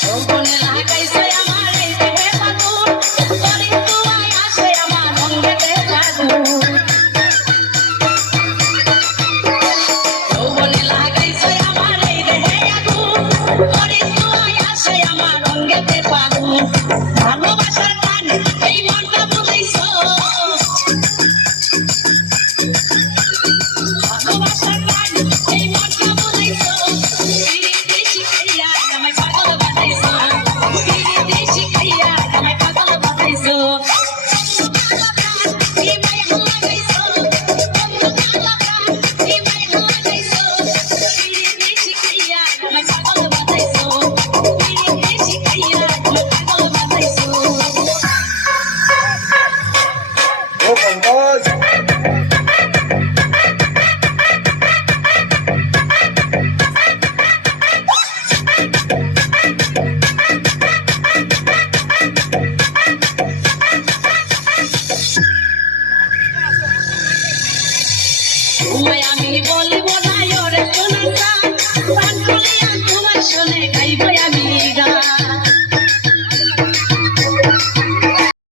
যৌবনে লাগাইছে আমার এই দেহে ফাগুন তোরই তুয়ায় আসে আমার অঙ্গেতে ফাগুন যৌবনে লাগাইছে আমার এই দেহে আগুন তোরই তুয়ায় আসে আমার অঙ্গেতে ফাগুন ভালোবাসার টান এই মনটা বুঝাইছো ভালোবাসার টান এই মনটা বুঝাইছো পিরিতি শিখাইয়া আমায় পাগল বানাইছো পিরিতি শিখাইয়া আমায় পাগল বানাইছো এই মায়া লাগাইছো বন্ধু কালা এই মায়া লাগাইছো পিরিতি শিখাইয়া আমায় পাগল বানাইছো পিরিতি শিখাইয়া আমায় পাগল বানাইছো ও পঙ্কজ তোমায় আমি বলবো না ওরে শোনা প্রাণ খুলিয়া তোমার শোনে গাইবো